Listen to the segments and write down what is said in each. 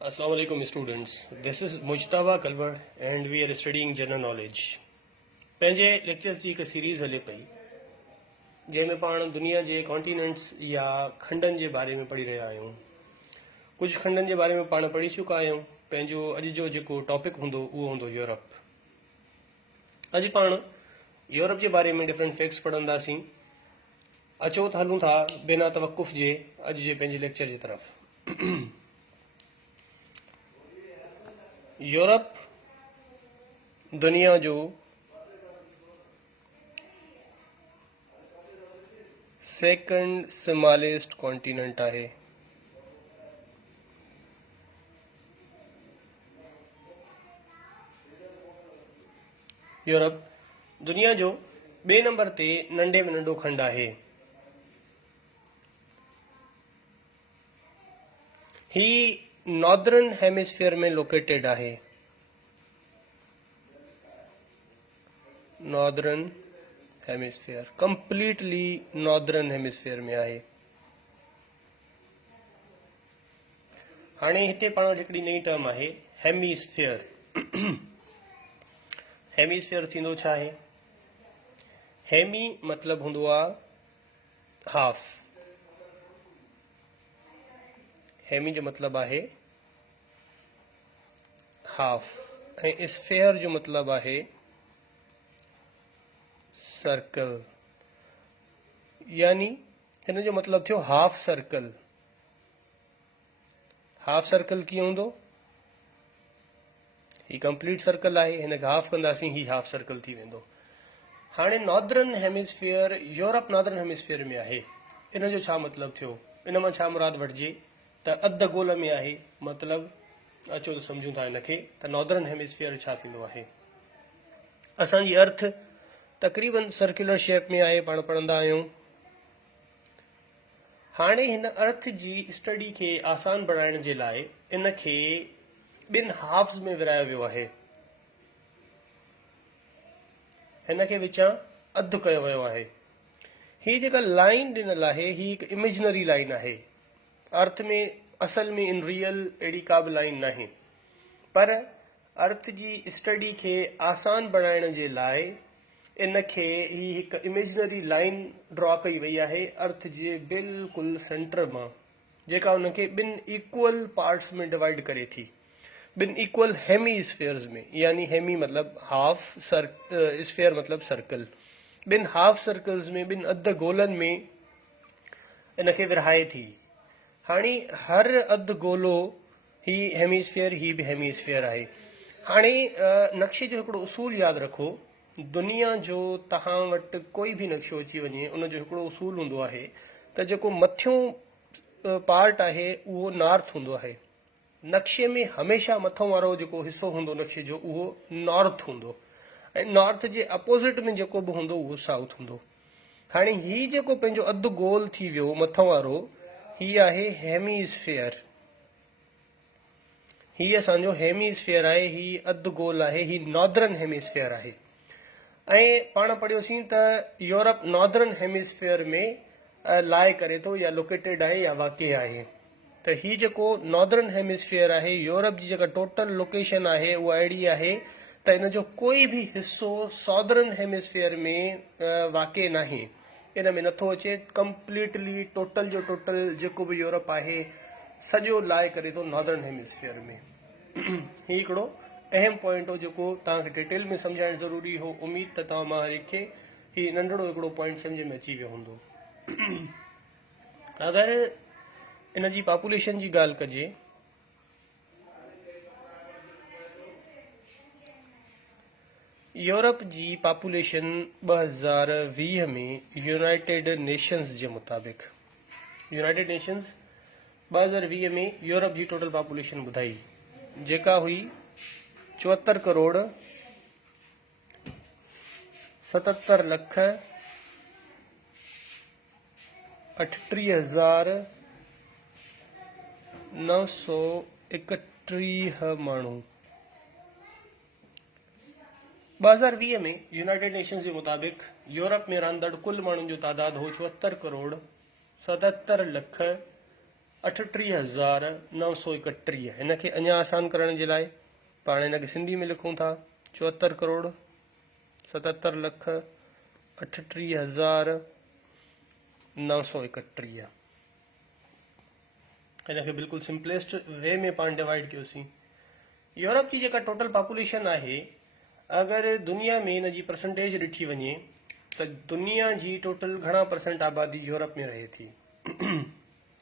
Assalamu alaikum students. This is Mujtaba Kalwar and we are studying general knowledge. पंहिंजे लेक्चर्स जी हिकु सीरीज़ हले पई जंहिंमें पाण दुनिया जे कॉन्टिनेंट्स या खंडनि जे बारे में पढ़ी रहिया आहियूं। कुझु खंडनि जे बारे में पाण पढ़ी चुका आहियूं। पंहिंजो अॼु जो जेको टॉपिक हूंदो उहो हूंदो यूरोप। अॼु पाण यूरोप जे बारे में डिफरेंट फैक्ट्स पढ़ंदासीं। अचो त हलूं था बिना तवक़ुफ़ जे अॼु जे पंहिंजे लेक्चर जी तरफ़। यूरोप दुनिया जो सेकंड स्मॉलेस्ट कॉन्टिनेंट आहे। यूरोप दुनिया जो ॿिए नंबर ते नंढे में नंढो खंड आहे। ही नॉर्दर्न हेमिस्फीयर में लोकेटेड आहे। Northern hemisphere completely northern hemisphere में आहे। हाणे हिते पाण हिकिड़ी नई टर्म आहे हेमिस्फीयर। हेमिस्फीयर थींदो छा आहे? हेमी मतलब हूंदो आहे हाफ। हेमी जो मतलब आहे हाफ ऐं स्फीयर जो मतलब आहे सर्कल। यानी हिन जो मतलब थियो हाफ सर्कल। हाफ सर्कल कीअं हूंदो? ही कंप्लीट सर्कल आहे, हिन खे हाफ कंदासीं, ही हाफ सर्कल थी वेंदो। हाणे northern hemisphere Europe northern hemisphere में आहे। इन जो छा मतलब थियो? इन मां छा मुराद वठिजे त अध गोल में आहे। मतलब अचो त सम्झूं था हिनखे त नॉर्दर्न हेमिस्फीयर छा थींदो आहे। असांजी अर्थ तक़रीबन सर्कुलर शेप में आहे, पाण पढ़ंदा आहियूं। हाणे हिन अर्थ जी स्टडी खे आसान बणाइण जे लाइ इन खे ॿिनि हाफ्स में विरायो वियो आहे। हिन खे विचां अधु कयो वियो आहे। ही जेका लाइन ॾिनल आहे ही हिकु इमेजिनरी लाइन आहे। अर्थ में असल में इन रियल अहिड़ी का बि लाइन नाहे, पर अर्थ जी स्टडी खे आसान बणाइण जे लाइ इन खे ही हिकु इमेजिनरी लाइन ड्रॉ कई वई आहे अर्थ जे बिल्कुलु सेंटर मां, जेका उनखे ॿिनि इक्वल पार्ट्स में डिवाइड करे थी, ॿिनि इक्वल हेमिस्फीयर्स में। यानी हेमी मतलब हाफ, स्फीयर मतलब सर्कल। ॿिनि हाफ सर्कल्स में, ॿिनि अध गोलनि में इनखे विरहाए थी। हाणे हर अध गोलो ही हेमिस्फीयर, ही भी हेमिस्फीयर आहे। हाणे नक्शे जो हिकिड़ो उसूल यादि रखो। दुनिया जो तव्हां वटि कोई भी नक्शो अची वञे, उन जो हिकिड़ो उसूल हूंदो आहे त जेको मथियों पार्ट आहे उहो नॉर्थ हूंदो आहे। नक्शे में हमेशा मथों वारो जेको हिस्सो हूंदो नक्शे जो उहो नॉर्थ हूंदो, ऐं नॉर्थ जे अपोजिट में जेको बि हूंदो उहो साउथ हूंदो। हाणे ही जेको पंहिंजो अधु गोल थी वियो मथों वारो, ही आहे हेमिस्फीयर। ही असांजो हेमिस्फीयर आहे, ही अधु गोल आहे, ही नॉर्दर्न हेमिस्फीयर आहे। ऐं पाण पढ़ियोसीं त यूरोप नॉर्दर्न हेमिस्फीयर में लाए करे थो, या लोकेटेड आहे, या वाक़ई आहे। त ही जेको नॉर्दर्न हेमिस्फीयर आहे, यूरोप जी जेका टोटल लोकेशन आहे उहा अहिड़ी आहे त इन जो कोई भी हिस्सो साउदर्न हेमिस्फीयर में वाक़ई नाहे, इन में नथो अचे। कंप्लीटली टोटल जो टोटल जेको भी यूरोप आहे सॼो लाए करे थो नॉर्दर्न हेमिस्फीयर में। ही हिकिड़ो अहम पॉइंट हो जेको तव्हांखे डिटेल में सम्झाइण ज़रूरी हो। उम्मीद त तव्हां मां हर खे ही नंढड़ो हिकिड़ो पॉइंट सम्झ में अची वियो हूंदो। अगरि इन जी पॉपुलेशन जी ॻाल्हि कजे यूरोप जी पॉपुलेशन 2020 में यूनाइटेड नेशंस जे मुताबिक़, यूनाइटेड नेशंस 2020 में यूरोप जी टोटल पॉपुलेशन ॿुधाई, जेका हुई 74 करोड़ 77 लख 38,931 माण्हू। 2020 में यूनाइटेड नेशंस के मुताबिक यूरोप में रहंदड़ कुल माण्हुनि जो तादाद हो 74 करोड़ 77 लख 38,931। हिनखे अञा आसान करण जे लाइ पाण हिनखे सिंधी में लिखूं था 74,77,38,931। हिनखे बिल्कुलु सिंपलेस्ट वे में पाण डिवाइड कयोसीं। यूरोप जी जेका टोटल पॉपुलेशन आहे, अगरि दुनिया में हिन जी परसेंटेज ॾिठी वञे त दुनिया जी टोटल घणा परसेंट आबादी यूरोप में रहे थी।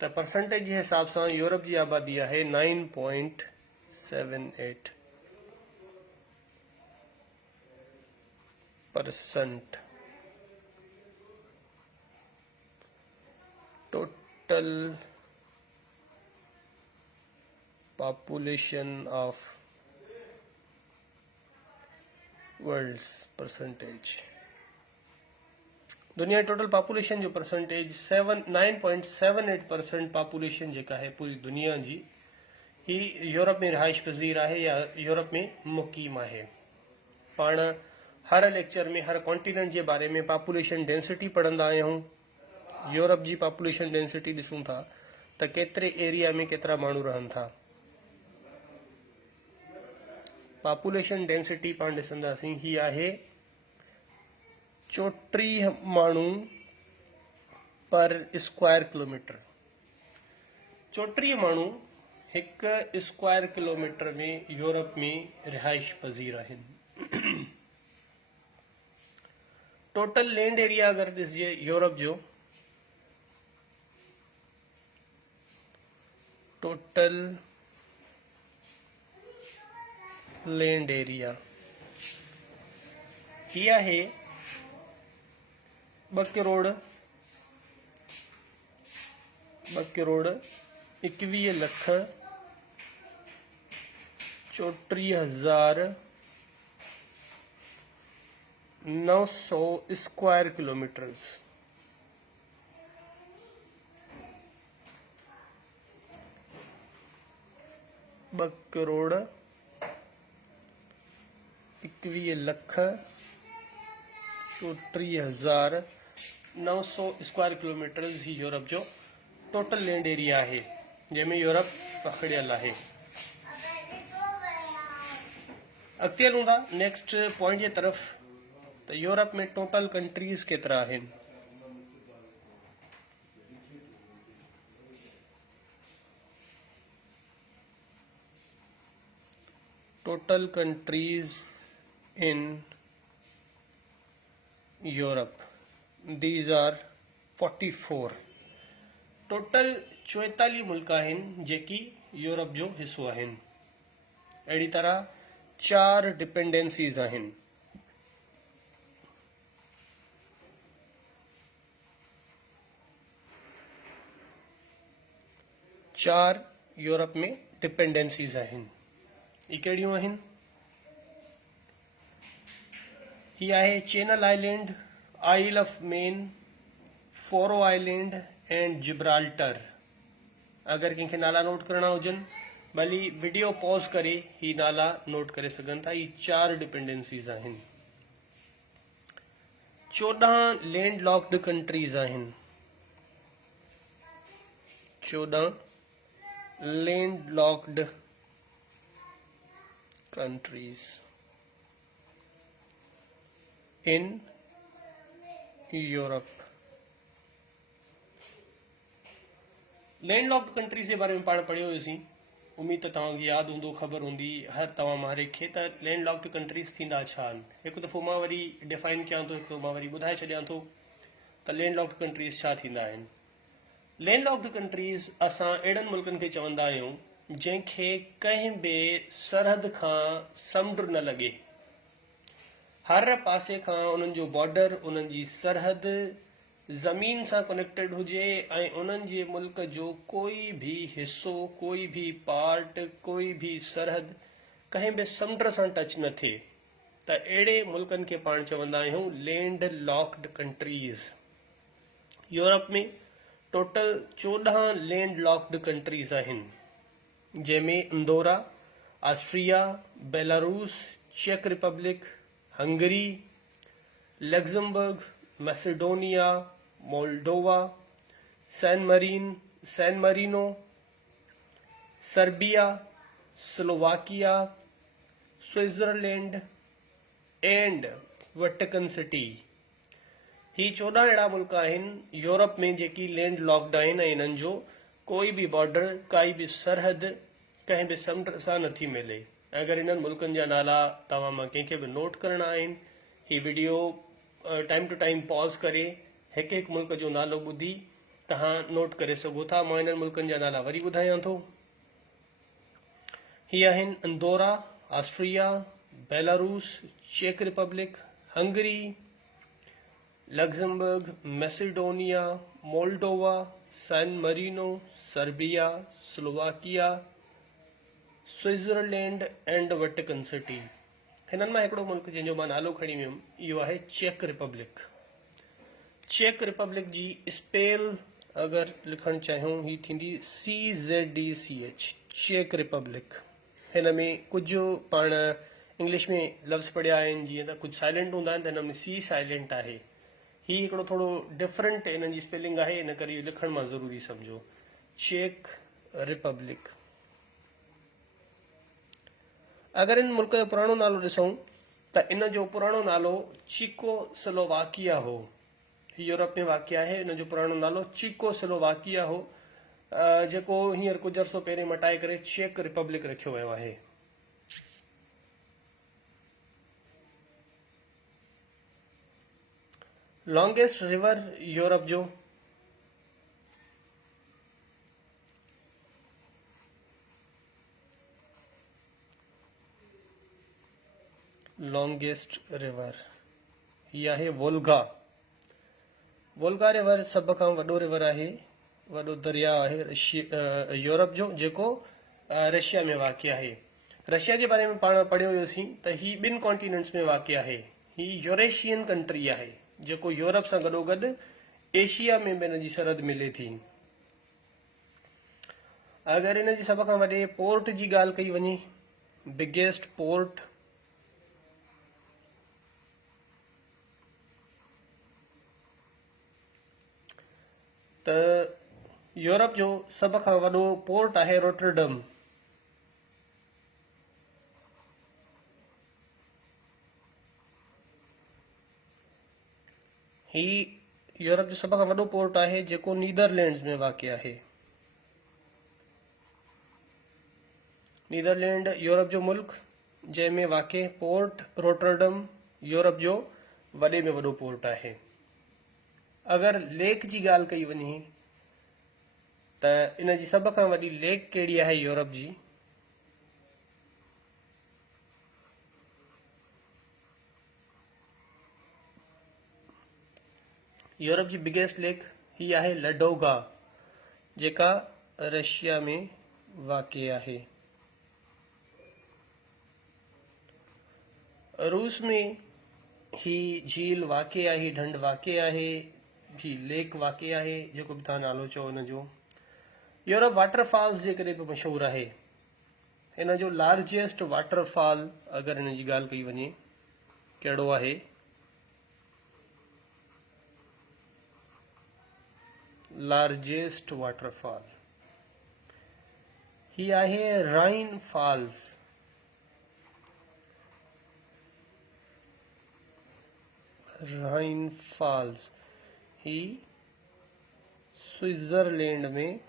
त परसेंटेज जे हिसाब सां यूरोप जी आबादी आहे 9.78%। Total population of world's percentage, दुनिया टोटल पॉपुलेशन जो परसेंटेज 9.78% पॉपुलेशन जेका है पूरी दुनिया जी ही यूरोप में रिहाइश पज़ीर आहे या यूरोप में मुक़ीम आहे। पाण हर लेक्चर में हर कॉन्टिनेंट जे बारे में पॉपुलेशन डेंसिटी पढ़ंदा आहियूं। यूरोप जी पॉपुलेशन डेंसिटी ॾिसूं था त केतिरे एरिया में केतिरा माण्हू रहनि था। पॉपुलेशन डेंसिटी पाण ॾिसंदासीं, ही आहे 34 माण्हू पर स्क्वायर किलोमीटर। 34 माण्हू हिकु स्क्वायर किलोमीटर में यूरोप में रिहाइश पज़ीर आहिनि। टोटल लैंड एरिया अगरि ॾिसिजे यूरोप जो, टोटल लैंड एरिया ही आहे 2,21,34,900 स्क्वायर किलोमीटर्स। ॿ करोड़ 21,34,900 स्क्वायर किलोमीटर्स ही यूरोप जो टोटल लैंड एरिया है, जंहिंमें यूरोप पखड़ियल आहे। अॻिते हलूं था नेक्स्ट पॉइंट जे तरफ़, त यूरोप में टोटल कंट्रीज़ केतिरा आहिनि। Total countries in Europe, these are 44। टोटल 44 मुल्क आहिनि जेकी यूरोप जो हिस्सो आहिनि। अहिड़ी तरह 4 डिपेंडेंसीज आहिनि। चार यूरोप में डिपेंडेंसीज आहिनि। ई कहिड़ियूं आहिनि? ही आहे Channel Island, Isle of Man, Faroe Island and Gibraltar. अगर कंहिंखे नाला नोट करणा हुजनि भली वीडियो पॉज करे ही नाला नोट करे सघनि था। ही 4 डिपेंडेंसीज आहिनि। 14 लैंड लॉक्ड कंट्रीज आहिनि। 14 landlocked countries in Europe. Landlocked countries जे बारे में पाण पढ़ियो हुयोसीं। उम्मीद त तव्हांखे यादि हूंदो, ख़बर हूंदी हर तव्हां मां हर खे त लैंड लॉक्ड कंट्रीज थींदा छा आहिनि। हिकु दफ़ो मां वरी डिफाइन कयां थो, हिकु मां वरी ॿुधाए छॾियां थो त लैंड लॉक्ड कंट्रीज छा थींदा आहिनि। लैंड लॉक्ड कंट्रीज असां अहिड़नि मुल्कनि खे चवंदा आहियूं जंहिंखे कंहिं बि सरहद खां समुंड न लॻे। हर पासे खां उन्हनि जो बॉर्डर, उन्हनि जी सरहद ज़मीन सां कनेक्टेड हुजे ऐं उन्हनि जे मुल्क जो कोई भी हिस्सो, कोई भी पार्ट, कोई भी सरहद कंहिं बि समुंड सां टच न थिए, त अहिड़े मुल्कनि खे पाण चवंदा आहियूं लैंड लॉक्ड कंट्रीज। यूरोप में टोटल 14 लैंड लॉक्ड कंट्रीज आहिनि, जंहिंमें अंदोरा, ऑस्ट्रिया, बेलारूस, चेक Republic, Hungary, Luxembourg, Macedonia, Moldova, San Marino, San Marino, Serbia, Slovakia, Switzerland and Vatican City. ही 14 अहिड़ा मुल्क आहिनि यूरोप में जेकी लैंड लॉक्ड आहिनि ऐं इन्हनि जो कोई बि बॉर्डर, काई बि सरहद कंहिं बि समुंड सां नथी मिले। अगरि इन्हनि मुल्कनि जा नाला तव्हां मां कंहिंखे बि नोट करणा आहिनि, ही video time to time pause करे हिकु हिकु मुल्क जो नालो ॿुधी तव्हां नोट करे सघो था। मां इन्हनि मुल्कनि जा नाला वरी ॿुधायां थो। ही आहिनि अंदोरा, ऑस्ट्रिया, बेलारूस, चेक Republic, Hungary, Luxembourg, Macedonia, Moldova, San Marino, Serbia, Slovakia, Switzerland and Vatican City. हिननि मां हिकिड़ो मुल्क जंहिंजो मां नालो खणी वियुमि इहो आहे चेक रिपब्लिक। चेक रिपब्लिक जी स्पेल अगरि लिखणु चाहियूं ही थींदी CZDCH, चेक रिपब्लिक। हिन में कुझु पाण इंग्लिश में लफ़्ज़ पढ़िया आहिनि, जीअं त कुझु साइलेंट हूंदा आहिनि त हिन में C साइलेंट आहे। ही हिकिड़ो थोरो डिफरेंट इन जी स्पेलिंग आहे, इन करे लिखण मां ज़रूरी सम्झो, चेक रिपब्लिक। अगरि इन मुल्क जो पुराणो नालो ॾिसूं त इन जो पुराणो नालो चेकोस्लोवाकिया हो। यूरोप में वाक़िअ आहे, इन जो पुराणो नालो चेकोस्लोवाकिया हो, जेको हींअर कुझु अर्सो पहिरें मटाए करे चेक रिपब्लिक रखियो वियो आहे। लॉन्गेस्ट रिवर यूरोप जो, लॉन्गेस्ट रिवर ही आहे वोल्गा। वोल्गा रिवर सभ खां वॾो रिवर आहे, वॾो दरिया आहे यूरोप जो, जेको रशिया में वाक़िअ आहे। रशिया जे बारे में पाण पढ़ियो हुयोसीं त ही 2 कॉन्टिनेंट्स में वाक़िअ आहे। ही यूरेशियन कंट्री आहे जेको यूरोप सां गॾोगॾु एशिया में बि इन जी सरहद मिले थी। अगरि इन जी सभ खां वॾे पोर्ट जी ॻाल्हि कई वञे, बिगेस्ट पोर्ट, त यूरोप जो सभ खां वॾो पोर्ट आहे रोटरडम। ही यूरोप जो सभ खां वॾो पोर्ट आहे जेको नीदरलैंड्स में वाक़िअ आहे। नीदरलैंड यूरोप जो मुल्क जंहिंमें वाक़िअ पोर्ट रोटरडम यूरोप जो वॾे में वॾो पोर्ट आहे। अगरि लेक जी ॻाल्हि कई वञे त इन जी सभ खां वॾी लेक कहिड़ी आहे यूरोप जी? यूरोप जी बिगेस्ट लेक ही आहे लडोगा, जेका रशिया में वाक़िअ आहे। रूस में ही झील वाक़िअ आहे, ही ढंढ वाक़िअ आहे, ही लेक वाक़िअ आहे, जेको बि तव्हां नालो चओ हुन जो। यूरोप वाटरफॉल्स जे करे बि मशहूरु आहे। हिन जो लार्जेस्ट वाटरफॉल अगरि हिन जी ॻाल्हि कई वञे कहिड़ो आहे? लार्जेस्ट वाटरफॉल ही आहे राइन फॉल्स। राइन फॉल्स ही स्विट्जरलैंड में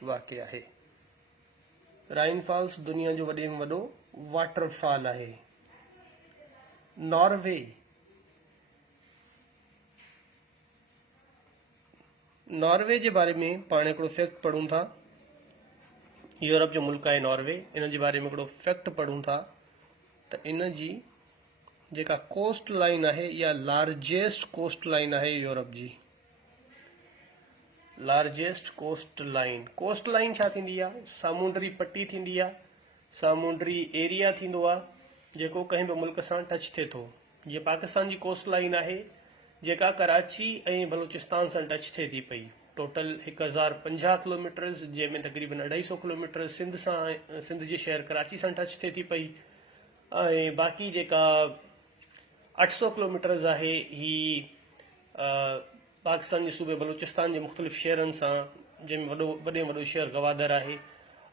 वाक़िअ आहे। राइन फॉल्स दुनिया जो वॾे में वॾो वाटरफॉल आहे। नॉर्वे, नॉर्वे जे बारे में पाण हिकिड़ो फैक्ट पढ़ूं था। यूरोप जो मुल्क आहे नॉर्वे, इन जे बारे में हिकिड़ो फैक्ट पढ़ूं था त इन जी जेका कोस्ट लाइन आहे इहा लार्जेस्ट कोस्ट लाइन आहे यूरोप जी। Largest coastline, coastline छा थींदी आहे? सामुंडी पट्टी थींदी आहे, सामुंडी एरिया थींदो आहे जेको कंहिं बि मुल्क सां टच थिए थो। जीअं पाकिस्तान जी कोस्ट लाइन आहे जेका कराची ऐं बलूचिस्तान सां टच थिए थी पई, टोटल 1050 किलोमीटर्स, जंहिंमें तक़रीबन 250 किलोमीटर सिंध जे शहर कराची सां टच थिए थी पई, ऐं बाक़ी जेका 800 किलोमीटर्स आहे ही पाकिस्तान जे सूबे बलूचिस्तान जे मुख़्तलिफ़ शहरनि सां जंहिंमें वॾे में वॾो शहर गवादर आहे,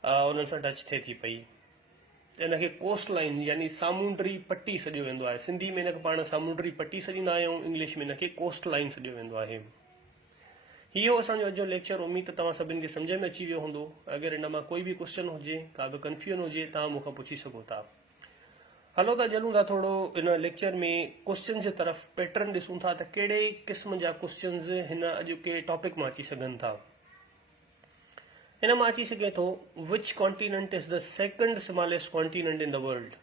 उन्हनि सां टच थिए थी पई। इनखे कोस्ट लाइन यानी सामुंडी पट्टी सॾियो वेंदो आहे। सिंधी में इनखे पाण सामुंडी पट्टी सॾींदा आहियूं, इंग्लिश में इनखे कोस्ट लाइन सॾियो वेंदो आहे। इहो असांजो अॼु जो लेक्चर, उम्मीद तव्हां सभिनि खे सम्झ में अची वियो हूंदो। अगरि इन मां कोई बि क्वेश्चन हुजे, का बि कंफ्यूजन हुजे, तव्हां मूंखां पुछी सघो था। हलो त हलूं था थोरो इन लेक्चर में क्वेश्चन जे तरफ़ पैटर्न ॾिसूं था त कहिड़े क़िस्म जा क्वेश्चन हिन अॼु के टॉपिक मां अची सघनि था। इन मां अची सघे थो, which continent is the second smallest continent in the world?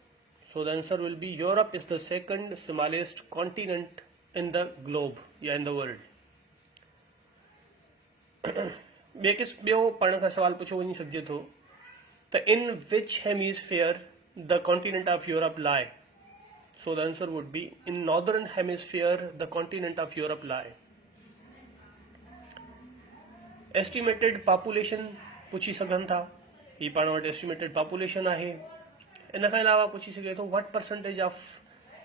So the answer will be Europe is the second smallest continent in the globe या इन द वर्ल्ड। ॿियो पाण खां सवाल पुछो वञी सघिजे थो त in which hemisphere the continent of Europe lie? So the answer would be in northern hemisphere the continent of Europe lie. Estimated population पुछी सघनि था, ही पाण वटि एस्टिमेटेड पॉपुलेशन आहे। इन खां अलावा पुछी सघे थो what percentage of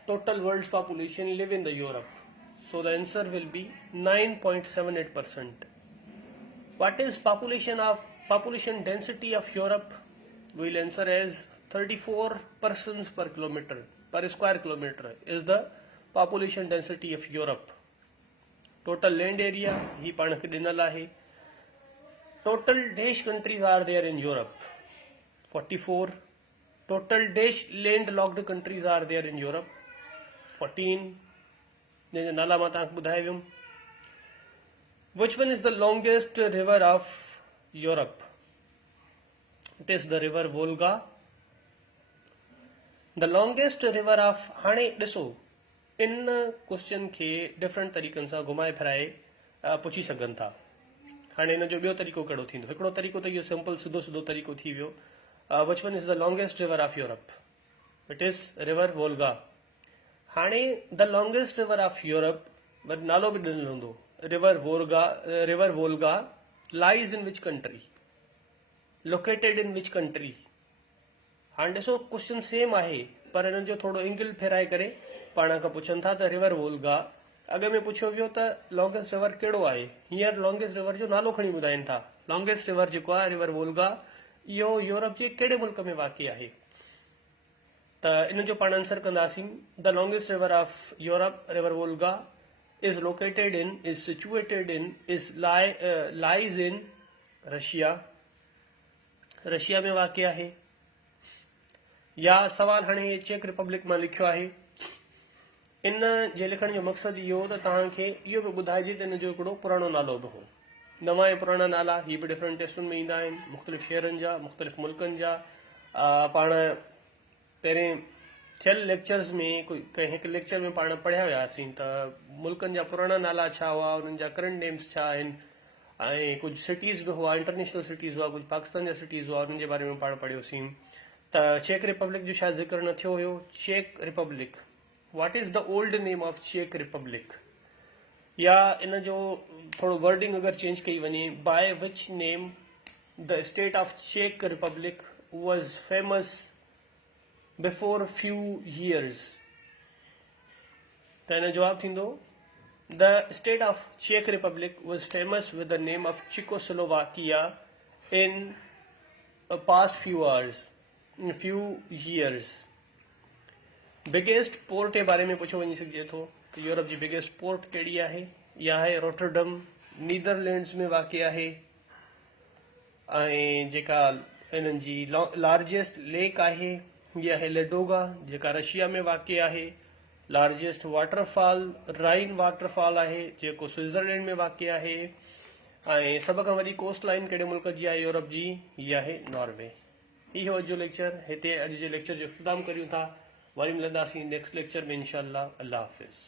total world population live in the Europe? So the answer will be 9.78%. What is population density of Europe? We'll answer as 34 persons per square kilometer is the population density of Europe. Total land area ही पाण खे ॾिनल आहे। Total dash countries are there in Europe? 44. Total dash landlocked countries are there in Europe? 14. जंहिंजा नाला मां तव्हांखे ॿुधाए वियुमि। Which one is the longest river of Europe? It is the river Volga. The longest river of, हाणे ॾिसो इन क्वेश्चन खे डिफरेंट तरीक़नि सां घुमाए फिराए पुछी सघनि था। हाणे इन जो ॿियो तरीक़ो कहिड़ो थींदो? हिकिड़ो तरीक़ो त इहो सिंपल सिधो तरीक़ो थी वियो। Which one is the longest river of Europe? It is river Volga. हाणे the longest river of Europe, but नालो बि ॾिनल हूंदो, river Volga lies in which country? Located in which country? हाणे ॾिसो क्वेश्चन सेम आहे, पर हिननि जो थोरो एंगल फेराए करे पाण खां पुछनि था त रिवर वोल्गा। अॻे में पुछियो वियो त लॉन्गेस्ट रिवर कहिड़ो आहे, हींअर लॉन्गेस्ट रिवर जो नालो खणी ॿुधाइनि था। लॉन्गेस्ट रिवर जेको आहे रिवर वोल्गा, इहो यूरोप जे कहिड़े मुल्क में वाक़ई आहे? त इन जो पाण आंसर कंदासीं, the longest river of Europe river Volga is situated in, lies in Russia. Russia में वाक़ई आहे। या सवाल हाणे चेक रिपब्लिक मां लिखियो आहे। इन जे लिखण जो मक़सदु इहो त तव्हांखे इहो बि ॿुधाइजे त इन जो हिकिड़ो पुराणो नालो बि हो। नवां ऐं पुराणा नाला ही बि डिफरेंट टेस्टुनि में ईंदा आहिनि, मुख़्तलिफ़ शहरनि जा, मुख़्तलिफ़ मुल्कनि जा। पाण पहिरें थियल लेक्चर्स में कंहिं हिकु लेक्चर में पाण पढ़िया वियासीं त मुल्कनि जा पुराणा नाला छा हुआ, उन्हनि जा करंट नेम्स छा आहिनि, ऐं कुझु सिटीज़ बि हुआ, इंटरनेशनल सिटीज़ हुआ, कुझु पाकिस्तान जा सिटीज़ हुआ, उन्हनि जे बारे में पाण पढ़ियोसीं। त चेक रिपब्लिक जो छा ज़िक्र न थियो हुयो? Check Republic, what is the old name of चेक रिपब्लिक? या इन जो थोरो वर्डिंग अगरि चेंज कई वञे, by which name the state of चेक Republic was famous before few years? त इन जवाब थींदो, the state of Czech Republic was famous with the name of Czechoslovakia in past few years. Biggest port जे बारे में पुछो वञी सघिजे थो त यूरोप जी बिगेस्ट पोर्ट कहिड़ी आहे? इहा आहे रोटरडम, नीदरलैंड्स में वाक़ई आहे। ऐं जेका इन्हनि जी लार्जेस्ट लेक आहे, इहा आहे लेडोगा, जेका रशिया में वाक़ई आहे। लार्जेस्ट वाटरफॉल राइन वाटरफॉल आहे, जेको स्विट्ज़रलैंड में वाक़ई आहे। ऐं सभ खां वॾी कोस्ट लाइन कहिड़े मुल्क जी आहे यूरोप जी? इहा आहे नॉर्वे। इहो अॼु जो लेक्चर, हिते अॼु जे लेक्चर जो इख़्तिताम करियूं था। वरी मिलंदासीं नेक्स्ट लेक्चर में इंशाअल्लाह। अल्लाह हाफ़िज़।